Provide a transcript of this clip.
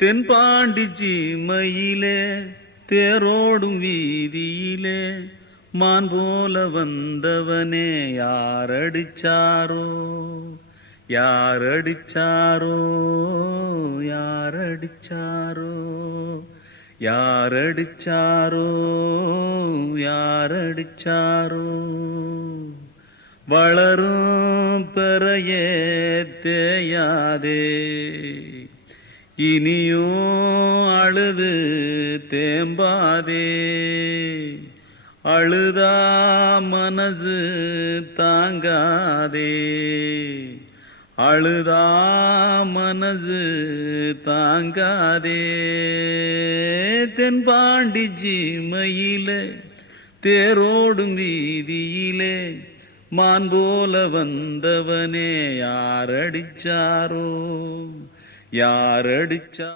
தென்பாண்டி சீமையிலே தேரோடும் வீதியிலே மான் போல வந்தவனே யாரடிச்சாரோ யாரடிச்சாரோ யாரடிச்சாரோ யாரடிச்சாரோ யாரடிச்சாரோ வளரும் பெறையே தேயாதே இனியோ அழுது தேம்பாதே அழுதா மனசு தாங்காதே அழுதா மனசு தாங்காதே தென்பாண்டி சீமையிலே தேரோடும் வீதியிலே மான் போல வந்தவனே யாரடிச்சாரோ யாரடிச்சா